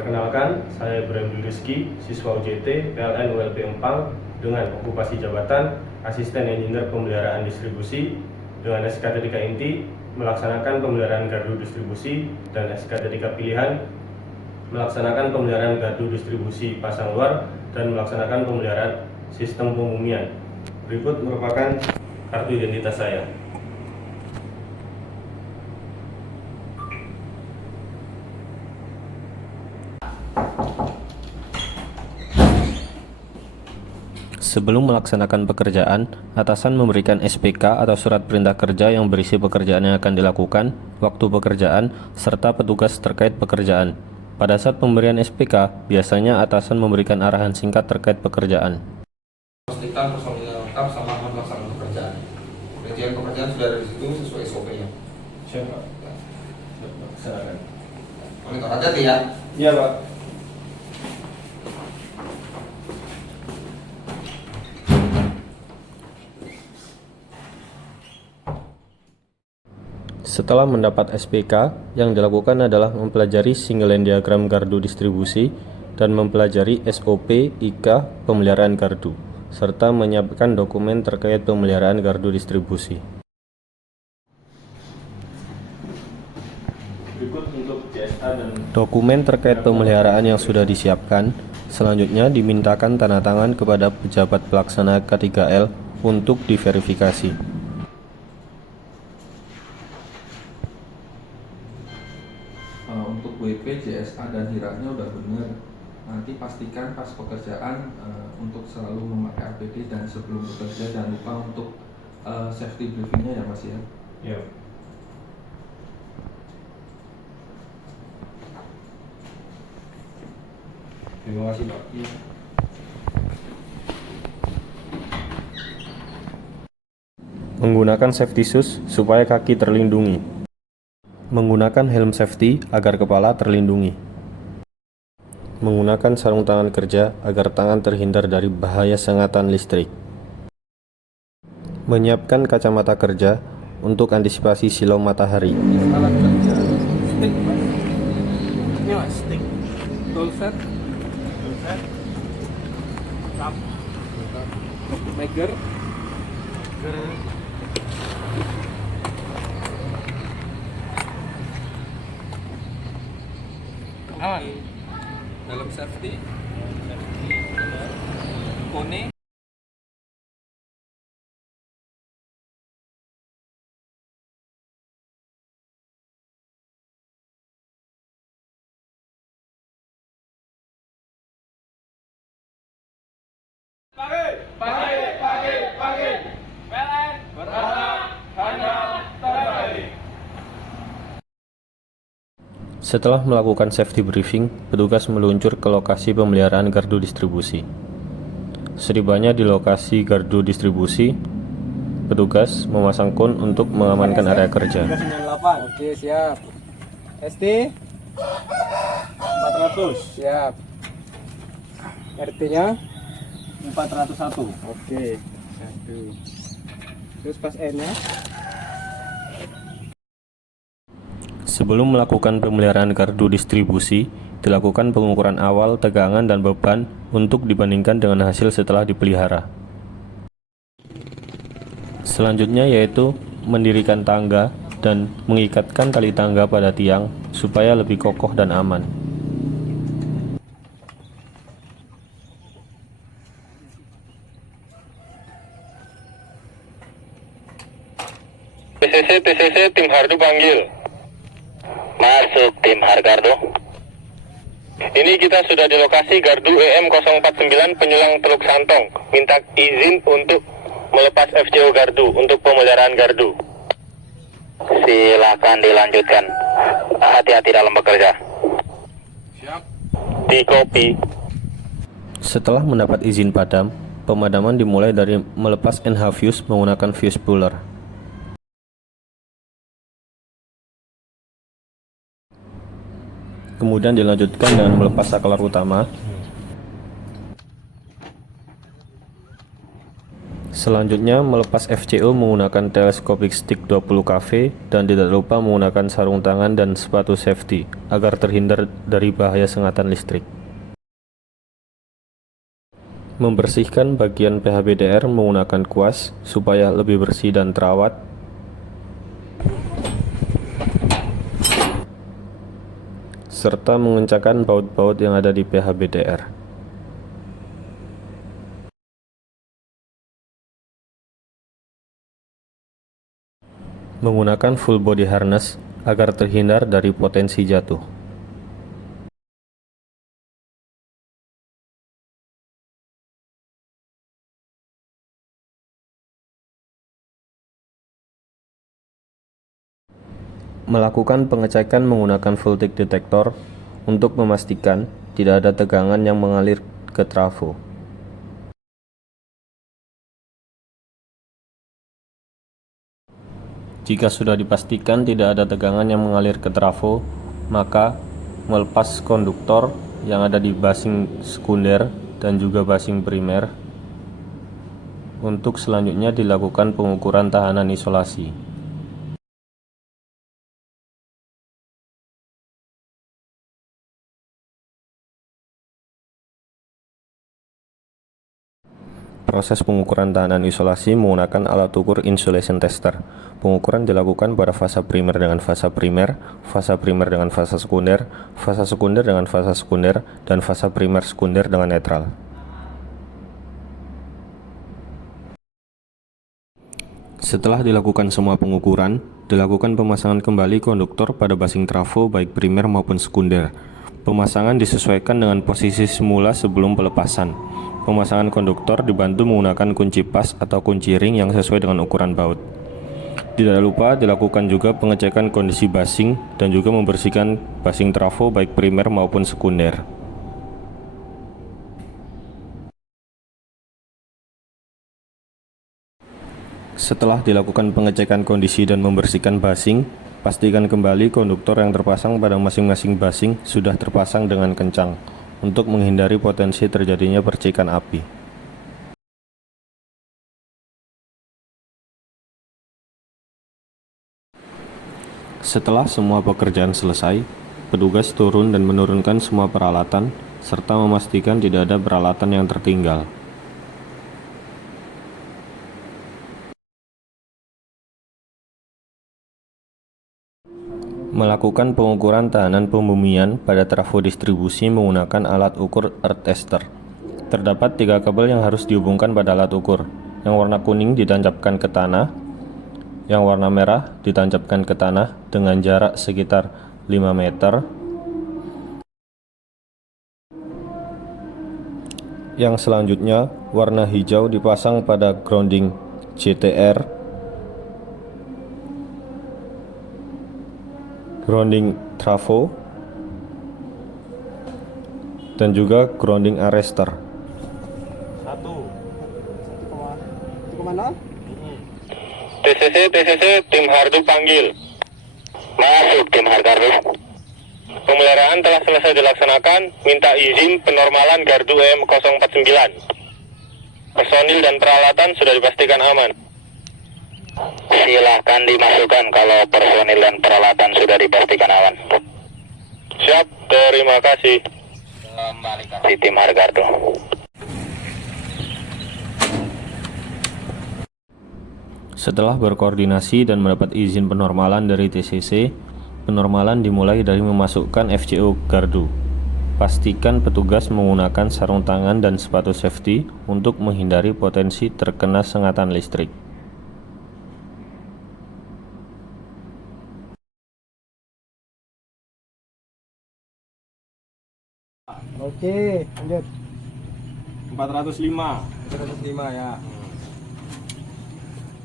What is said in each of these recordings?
Perkenalkan, saya Ibrahim Rizky, siswa UJT PLN ULP Empang dengan okupasi jabatan Asisten Engineer Pemeliharaan Distribusi dengan SK3 inti melaksanakan pemeliharaan gardu distribusi dan SK3 pilihan melaksanakan pemeliharaan gardu distribusi pasang luar dan melaksanakan pemeliharaan sistem pembumian. Berikut merupakan kartu identitas saya. Sebelum melaksanakan pekerjaan, atasan memberikan SPK atau surat perintah kerja yang berisi pekerjaan yang akan dilakukan, waktu pekerjaan, serta petugas terkait pekerjaan. Pada saat pemberian SPK, biasanya atasan memberikan arahan singkat terkait pekerjaan. Pastikan personilnya lengkap sama melaksanakan pekerjaan. Rincian pekerjaan sudah ada di situ sesuai SOP-nya. Siapa? Silakan. Monitor aja ya. Iya, Pak. Setelah mendapat SPK, yang dilakukan adalah mempelajari single line diagram gardu distribusi dan mempelajari SOP IK pemeliharaan gardu, serta menyiapkan dokumen terkait pemeliharaan gardu distribusi. Berikut untuk CSA dan Dokumen terkait pemeliharaan yang sudah disiapkan, selanjutnya dimintakan tanda tangan kepada pejabat pelaksana K3L untuk diverifikasi. Untuk WP, JSA, dan HIRA-nya udah bener. Nanti pastikan pas pekerjaan untuk selalu memakai APD dan sebelum bekerja jangan lupa untuk safety briefingnya ya Mas ya. ya. Terima kasih, Pak. Iya. Menggunakan safety shoes supaya kaki terlindungi. Menggunakan helm safety agar kepala terlindungi. Menggunakan sarung tangan kerja agar tangan terhindar dari bahaya sengatan listrik. Menyiapkan kacamata kerja untuk antisipasi silau matahari. Alat kerja, stick Pak. Ini Mas, stick. Tool set. Tap. Maker. Dalam safety. Kone. Pagi. PLN berharap Anda terbaik. Setelah melakukan safety briefing, petugas meluncur ke lokasi pemeliharaan gardu distribusi. Setibanya di lokasi gardu distribusi, petugas memasang kon untuk mengamankan area kerja. 98. Oke, siap. ST 400. Siap. RT-nya 401. Oke. 1. Terus pas N-nya. Sebelum melakukan pemeliharaan gardu distribusi, dilakukan pengukuran awal tegangan dan beban untuk dibandingkan dengan hasil setelah dipelihara. Selanjutnya yaitu mendirikan tangga dan mengikatkan tali tangga pada tiang supaya lebih kokoh dan aman. TCC, tim Hardu panggil. Masuk tim Hargardo. Ini kita sudah di lokasi gardu EM 049 penyulang Teluk Santong. Minta izin untuk melepas FCO gardu untuk pemeliharaan gardu. Silakan dilanjutkan. Hati-hati dalam bekerja. Siap. Di kopi. Setelah mendapat izin padam, pemadaman dimulai dari melepas NH fuse menggunakan fuse puller. Kemudian dilanjutkan dengan melepas saklar utama. Selanjutnya, melepas FCO menggunakan telescopic stick 20 kV dan tidak lupa menggunakan sarung tangan dan sepatu safety agar terhindar dari bahaya sengatan listrik. Membersihkan bagian PHBDR menggunakan kuas supaya lebih bersih dan terawat. Serta mengencangkan baut-baut yang ada di PHBDR. Menggunakan full body harness agar terhindar dari potensi jatuh. Melakukan pengecekan menggunakan voltage detector untuk memastikan tidak ada tegangan yang mengalir ke trafo. Jika sudah dipastikan tidak ada tegangan yang mengalir ke trafo, maka melepas konduktor yang ada di basing sekunder dan juga basing primer. Untuk selanjutnya dilakukan pengukuran tahanan isolasi. Proses pengukuran tahanan isolasi menggunakan alat ukur insulation tester. Pengukuran dilakukan pada fasa primer dengan fasa primer dengan fasa sekunder dengan fasa sekunder, dan fasa primer sekunder dengan netral. Setelah dilakukan semua pengukuran, dilakukan pemasangan kembali konduktor pada basing trafo baik primer maupun sekunder. Pemasangan disesuaikan dengan posisi semula sebelum pelepasan. Pemasangan konduktor dibantu menggunakan kunci pas atau kunci ring yang sesuai dengan ukuran baut. Tidak lupa dilakukan juga pengecekan kondisi basing dan juga membersihkan basing trafo baik primer maupun sekunder. Setelah dilakukan pengecekan kondisi dan membersihkan basing, pastikan kembali konduktor yang terpasang pada masing-masing basing sudah terpasang dengan kencang untuk menghindari potensi terjadinya percikan api. Setelah semua pekerjaan selesai, petugas turun dan menurunkan semua peralatan serta memastikan tidak ada peralatan yang tertinggal. Melakukan pengukuran tahanan pembumian pada trafo distribusi menggunakan alat ukur earth tester. Terdapat 3 kabel yang harus dihubungkan pada alat ukur. Yang warna kuning ditancapkan ke tanah, yang warna merah ditancapkan ke tanah dengan jarak sekitar 5 meter. Yang selanjutnya, warna hijau dipasang pada grounding JTR, grounding trafo, dan juga grounding arrestor. 1,0. TCC, tim Hardu panggil. Masuk tim Hardu. Pemeliharaan telah selesai dilaksanakan. Minta izin penormalan gardu EM049. Personil dan peralatan sudah dipastikan aman. Silahkan dimasukkan kalau personil dan peralatan sudah dipastikan aman. Siap, terima kasih. Kembali kasih tim Hargardo. Setelah berkoordinasi dan mendapat izin penormalan dari TCC, penormalan dimulai dari memasukkan FCO gardu. Pastikan petugas menggunakan sarung tangan dan sepatu safety untuk menghindari potensi terkena sengatan listrik. Oke, lanjut. 405. 105 ya.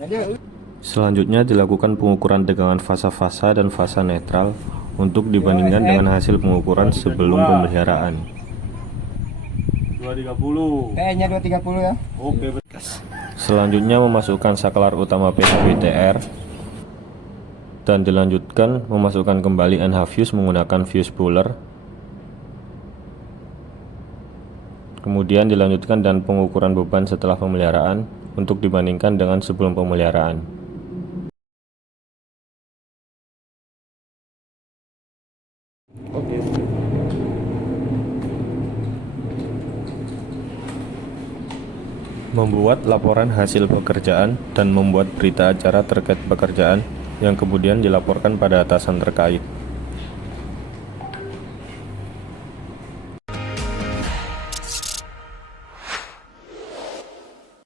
Lanjut. Selanjutnya dilakukan pengukuran tegangan fasa-fasa dan fasa netral untuk dibandingkan dengan hasil pengukuran sebelum pemeliharaan. 230. Kayaknya 230 ya. Oke. Selanjutnya memasukkan saklar utama PHBDR dan dilanjutkan memasukkan kembali NH fuse menggunakan fuse puller. Kemudian dilanjutkan dan pengukuran beban setelah pemeliharaan untuk dibandingkan dengan sebelum pemeliharaan. Membuat laporan hasil pekerjaan dan membuat berita acara terkait pekerjaan yang kemudian dilaporkan pada atasan terkait.